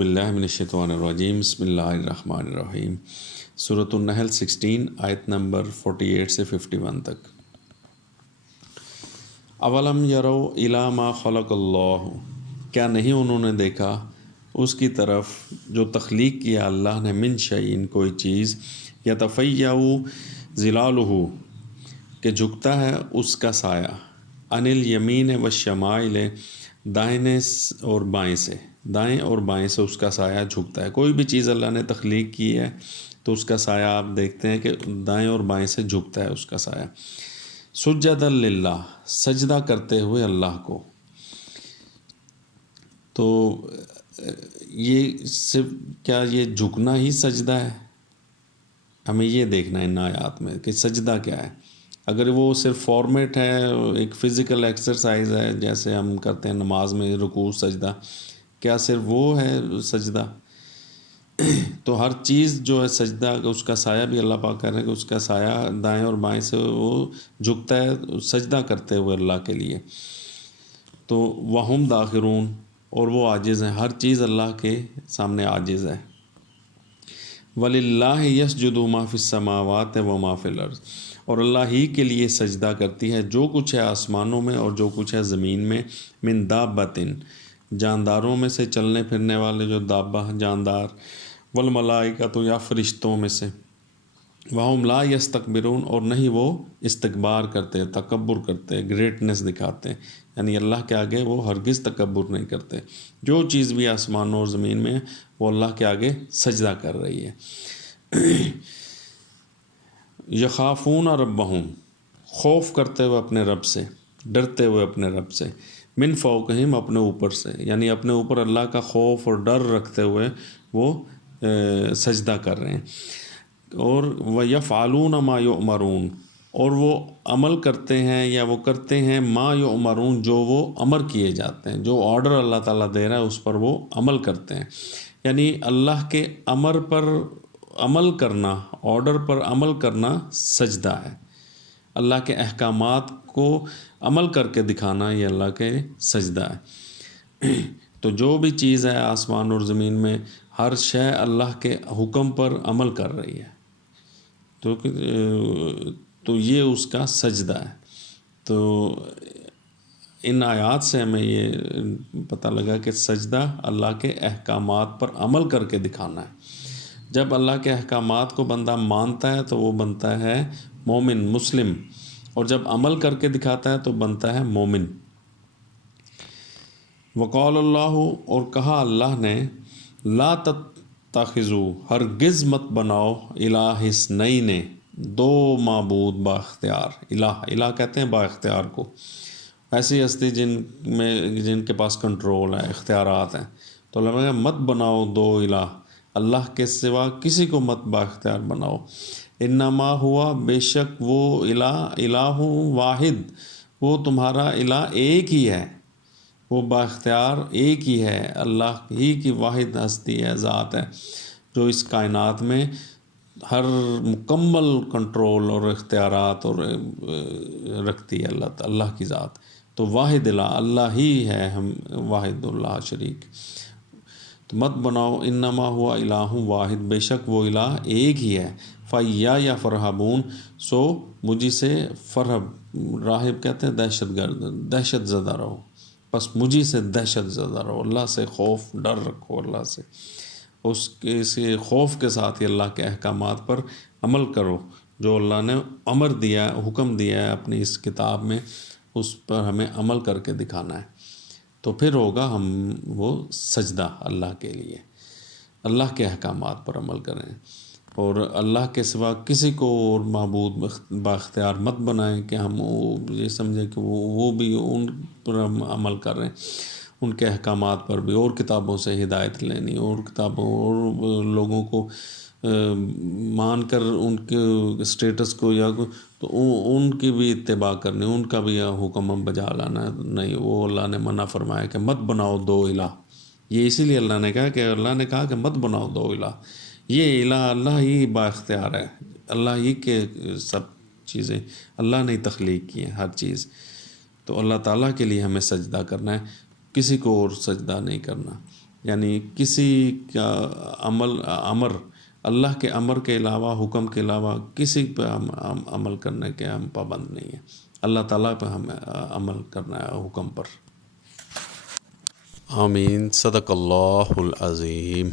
باللہ من الشیطان الرجیم بسم اللہ الرحمن الرحیم۔ سورۃ النحل 16 آیت نمبر 48 سے 51 تک۔ اولم یروا الی ما خلق اللہ، کیا نہیں انہوں نے دیکھا اس کی طرف جو تخلیق کیا اللہ نے، من شیء کوئی چیز، یتفیع ظلالہ کہ جھکتا ہے اس کا سایہ، عن الیمین والشمائل دائیں اور بائیں سے، دائیں اور بائیں سے اس کا سایہ جھکتا ہے۔ کوئی بھی چیز اللہ نے تخلیق کی ہے تو اس کا سایہ آپ دیکھتے ہیں کہ دائیں اور بائیں سے جھکتا ہے اس کا سایہ۔ سجدا للہ، سجدہ کرتے ہوئے اللہ کو۔ تو یہ صرف کیا یہ جھکنا ہی سجدہ ہے؟ ہمیں یہ دیکھنا ہے ان آیات میں کہ سجدہ کیا ہے۔ اگر وہ صرف فارمیٹ ہے، ایک فزیکل ایکسرسائز ہے جیسے ہم کرتے ہیں نماز میں رکوع سجدہ، کیا صرف وہ ہے سجدہ؟ تو ہر چیز جو ہے سجدہ، اس کا سایہ بھی اللہ پاک کہہ رہے ہیں کہ اس کا سایہ دائیں اور بائیں سے وہ جھکتا ہے سجدہ کرتے ہوئے اللہ کے لیے۔ تو وہم داخرون، اور وہ عاجز ہیں، ہر چیز اللہ کے سامنے عاجز ہے۔ وَلِلَّهِ يَسْجُدُ مَا فِي السَّمَاوَاتِ وَمَا فِي الْأَرْضِ، اور اللہ ہی کے لیے سجدہ کرتی ہے جو کچھ ہے آسمانوں میں اور جو کچھ ہے زمین میں، من دابۃ، جانداروں میں سے، چلنے پھرنے والے جو دابہ جاندار، والملائکۃ یا فرشتوں میں سے، وہم لا یستکبرون، اور نہیں وہ استکبار کرتے، تکبر کرتے، گریٹنس دکھاتے، یعنی اللہ کے آگے وہ ہرگز تکبر نہیں کرتے۔ جو چیز بھی آسمانوں اور زمین میں ہے وہ اللہ کے آگے سجدہ کر رہی ہے۔ یخافون ربہم، خوف کرتے ہوئے اپنے رب سے، ڈرتے ہوئے اپنے رب سے، من فوقہم، اپنے اوپر سے، یعنی اپنے اوپر اللہ کا خوف اور ڈر رکھتے ہوئے وہ سجدہ کر رہے ہیں۔ اور وَيَفْعَلُونَ مَا يُؤْمَرُونَ، اور وہ عمل کرتے ہیں یا وہ کرتے ہیں ما یؤمرون، جو وہ امر کیے جاتے ہیں، جو آرڈر اللہ تعالیٰ دے رہا ہے اس پر وہ عمل کرتے ہیں۔ یعنی اللہ کے امر پر عمل کرنا، آرڈر پر عمل کرنا سجدہ ہے۔ اللہ کے احکامات کو عمل کر کے دکھانا یہ اللہ کے سجدہ ہے۔ تو جو بھی چیز ہے آسمان اور زمین میں، ہر شے اللہ کے حکم پر عمل کر رہی ہے، تو یہ اس کا سجدہ ہے۔ تو ان آیات سے ہمیں یہ پتہ لگا کہ سجدہ اللہ کے احکامات پر عمل کر کے دکھانا ہے۔ جب اللہ کے احکامات کو بندہ مانتا ہے تو وہ بنتا ہے مومن، مسلم، اور جب عمل کر کے دکھاتا ہے تو بنتا ہے مومن۔ وقال اللہ، اور کہا اللہ نے، لا تتخذوا، ہرگز مت بناؤ، الہ اثنین، دو معبود با اختیار۔ الہ کہتے ہیں با اختیار کو، ایسی ہستی جن کے پاس کنٹرول ہے، اختیارات ہیں۔ تو اللہ نے مت بناؤ دو الہ، اللہ کے سوا کسی کو مت با اختیار بناؤ۔ انما ہوا، بے شک وہ الہ واحد، وہ تمہارا الہ ایک ہی ہے، وہ با اختیار ایک ہی ہے، اللہ ہی کی واحد ہستی ہے، ذات ہے، جو اس کائنات میں ہر مکمل کنٹرول اور اختیارات اور رکھتی ہے اللہ کی ذات۔ تو واحد الہ اللہ ہی ہے، ہم واحد اللہ شریک۔ تو مت بناؤ، انما ہوا الہ واحد، بے شک وہ الہ ایک ہی ہے، فَإِيَّايَ فَارْهَبُونَ، سو مجھے سے فرحب، راہب کہتے ہیں دہشت گرد، دہشت زدہ رہو، بس مجھے سے دہشت زدہ رہو، اللہ سے خوف ڈر رکھو، اللہ سے اس کے خوف کے ساتھ ہی اللہ کے احکامات پر عمل کرو، جو اللہ نے امر دیا ہے، حکم دیا ہے اپنی اس کتاب میں، اس پر ہمیں عمل کر کے دکھانا ہے۔ تو پھر ہوگا ہم وہ سجدہ اللہ کے لیے، اللہ کے احکامات پر عمل کریں، اور اللہ کے سوا کسی کو اور معبود با اختیار مت بنائیں کہ ہم یہ سمجھیں کہ وہ بھی ان پر ہم عمل کر رہے ہیں، ان کے احکامات پر بھی، اور کتابوں سے ہدایت لینی، اور کتابوں اور لوگوں کو مان کر ان کے اسٹیٹس کو یا تو ان کی بھی اتباع کرنی، ان کا بھی حکم بجا لانا نہیں۔ وہ اللہ نے منع فرمایا کہ مت بناؤ دو الہ، یہ اسی لیے اللہ نے کہا کہ مت بناؤ دو الہ، یہ الہ اللہ ہی با اختیار ہے، اللہ ہی کے سب چیزیں اللہ نے تخلیق کی ہیں، ہر چیز۔ تو اللہ تعالیٰ کے لیے ہمیں سجدہ کرنا ہے، کسی کو اور سجدہ نہیں کرنا۔ یعنی کسی کا امر اللہ کے امر کے علاوہ، حکم کے علاوہ کسی پہ ہم عمل کرنے کے ہم پابند نہیں ہیں، اللہ تعالیٰ پہ ہمیں عمل کرنا ہے حکم پر۔ آمین۔ صدق اللہ العظیم۔